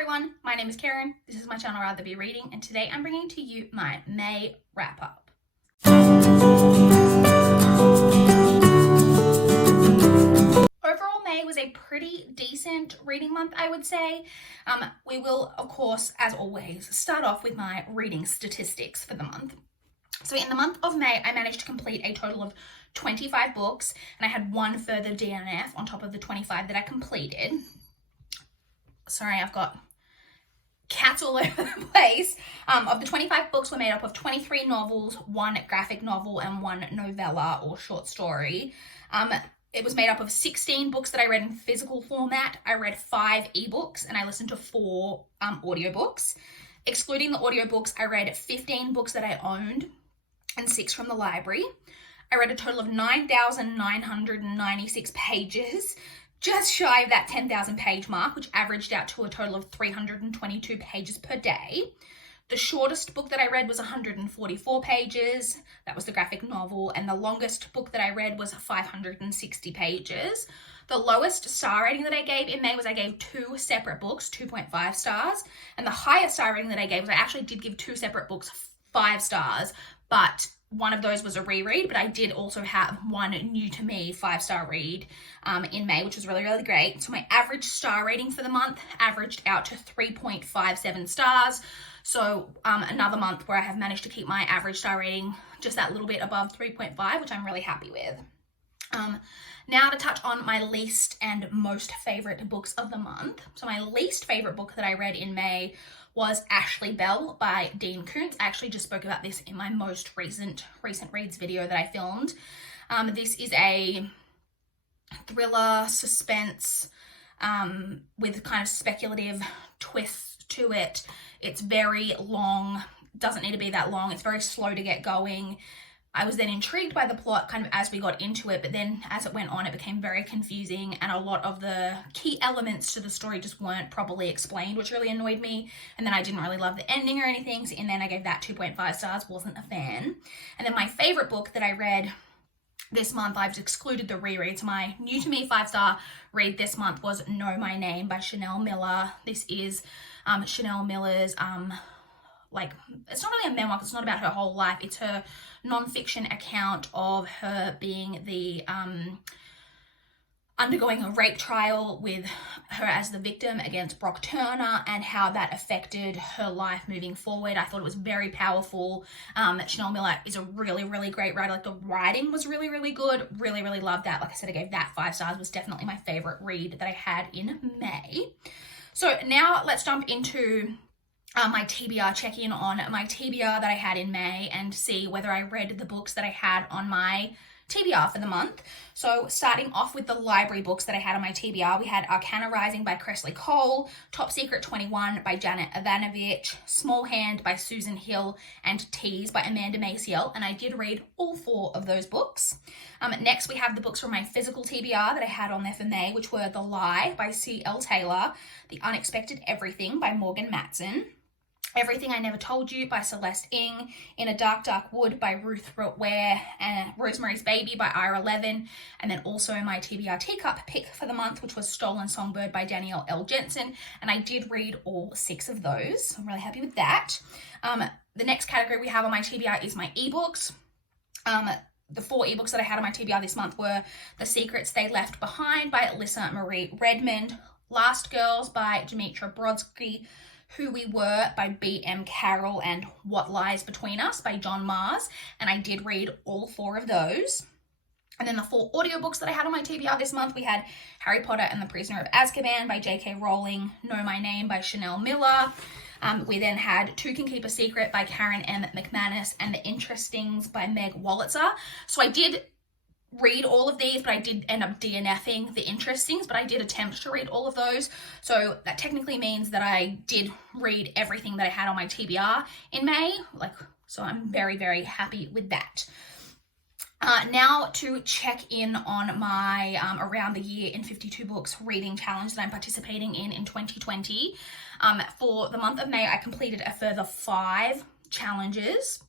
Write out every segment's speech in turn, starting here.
everyone, my name is Karen, this is my channel Rather Be Reading, and today I'm bringing to you my May wrap up. Overall, May was a pretty decent reading month, I would say. We will, of course, as always, start off with my reading statistics for the month. So in the month of May, I managed to complete a total of 25 books, and I had one further DNF on top of the 25 that I completed. Sorry, I've got cats all over the place. Of the 25 books were made up of 23 novels, one graphic novel, and one novella or short story. It was made up of 16 books that I read in physical format. I read 5 ebooks and I listened to 4 audiobooks. Excluding the audiobooks, I read 15 books that I owned and 6 from the library. I read a total of 9,996 pages, just shy of that 10,000 page mark, which averaged out to a total of 322 pages per day. The shortest book that I read was 144 pages. That was the graphic novel. And the longest book that I read was 560 pages. The lowest star rating that I gave in May was I gave 2 separate books, 2.5 stars. And the highest star rating that I gave was I actually did give 2 separate books 5 stars, but one of those was a reread, but I did also have one new to me 5-star read in May, which was really, really great. So my average star rating for the month averaged out to 3.57 stars. So another month where I have managed to keep my average star rating just that little bit above 3.5, which I'm really happy with. Now to touch on my least and most favorite books of the month. So my least favorite book that I read in May was Ashley Bell by Dean Koontz. I actually just spoke about this in my most recent reads video that I filmed. This is a thriller suspense with kind of speculative twists to it. It's very long, doesn't need to be that long. It's very slow to get going. I was then intrigued by the plot kind of as we got into it, but then as it went on, it became very confusing and a lot of the key elements to the story just weren't properly explained, which really annoyed me. And then I didn't really love the ending or anything, so and then I gave that 2.5 stars, wasn't a fan. And then my favorite book that I read this month, I've excluded the rereads. My new to me 5-star read this month was Know My Name by Chanel Miller. This is Chanel Miller's it's not really a memoir, it's not about her whole life. It's her non-fiction account of her being the undergoing a rape trial with her as the victim against Brock Turner and how that affected her life moving forward. I thought it was very powerful. Chanel Miller is a really, really great writer. Like the writing was really, really good. Really, really loved that. Like I said, I gave that 5 stars. Was definitely my favorite read that I had in May. So now let's jump into my TBR, check in on my TBR that I had in May and see whether I read the books that I had on my TBR for the month. So starting off with the library books that I had on my TBR, we had Arcana Rising by Cressley Cole, Top Secret 21 by Janet Ivanovich, Small Hand by Susan Hill, and Tease by Amanda Maciel, and I did read all 4 of those books. Next, we have the books from my physical TBR that I had on there for May, which were The Lie by C.L. Taylor, The Unexpected Everything by Morgan Matson, Everything I Never Told You by Celeste Ng, In a Dark, Dark Wood by Ruth Ware, and Rosemary's Baby by Ira Levin, and then also my TBR teacup pick for the month, which was Stolen Songbird by Danielle L. Jensen, and I did read all 6 of those, so I'm really happy with that. The next category we have on my TBR is my ebooks. The 4 ebooks that I had on my TBR this month were The Secrets They Left Behind by Alyssa Marie Redmond, Last Girls by Demetra Brodsky, Who We Were by B.M. Carroll, and What Lies Between Us by John Mars, and I did read all 4 of those. And then the 4 audiobooks that I had on my TBR this month, we had Harry Potter and the Prisoner of Azkaban by J.K. Rowling, Know My Name by Chanel Miller. We then had Two Can Keep a Secret by Karen M. McManus and The Interestings by Meg Wolitzer. So I did read all of these, but I did end up DNFing The Interestings, but I did attempt to read all of those. So that technically means that I did read everything that I had on my TBR in May. So I'm very, very happy with that. Now to check in on my Around the Year in 52 Books reading challenge that I'm participating in 2020. For the month of May, I completed a further 5 challenges,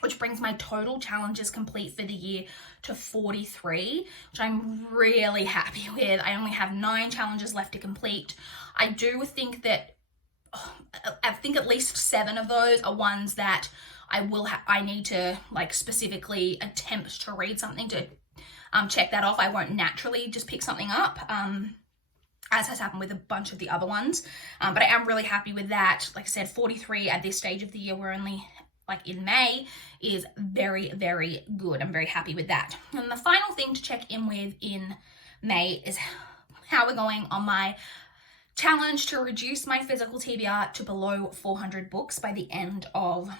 which brings my total challenges complete for the year to 43, which I'm really happy with. I only have 9 challenges left to complete. I do think that I think at least 7 of those are ones that I need to like specifically attempt to read something to check that off. I won't naturally just pick something up, as has happened with a bunch of the other ones. But I am really happy with that. Like I said, 43 at this stage of the year, we're only like in May, is very, very good. I'm very happy with that. And the final thing to check in with in May is how we're going on my challenge to reduce my physical TBR to below 400 books by the end of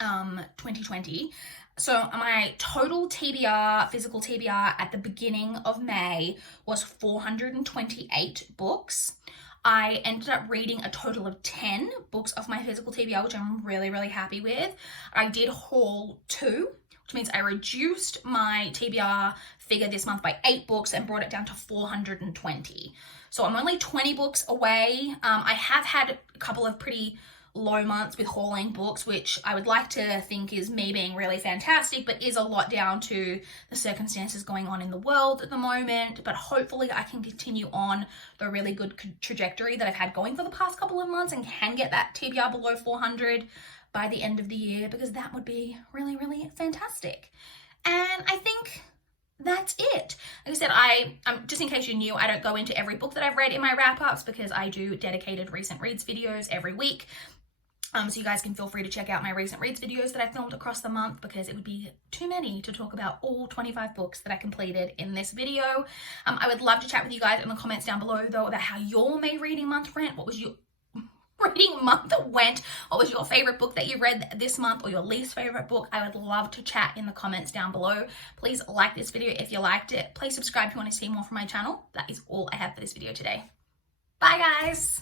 2020. So my total TBR, physical TBR at the beginning of May was 428 books. I ended up reading a total of 10 books of my physical TBR, which I'm really, really happy with. I did haul 2, which means I reduced my TBR figure this month by 8 books and brought it down to 420. So I'm only 20 books away. I have had a couple of pretty low months with hauling books, which I would like to think is me being really fantastic, but is a lot down to the circumstances going on in the world at the moment. But hopefully I can continue on the really good trajectory that I've had going for the past couple of months and can get that TBR below 400 by the end of the year, because that would be really, really fantastic. And I think that's it. Like I said, just in case you're new, I don't go into every book that I've read in my wrap-ups because I do dedicated recent reads videos every week. So you guys can feel free to check out my recent reads videos that I filmed across the month, because it would be too many to talk about all 25 books that I completed in this video. I would love to chat with you guys in the comments down below though about how your May reading month went. What was your reading month went? What was your favorite book that you read this month, or your least favorite book? I would love to chat in the comments down below. Please like this video if you liked it. Please subscribe if you want to see more from my channel. That is all I have for this video today. Bye guys!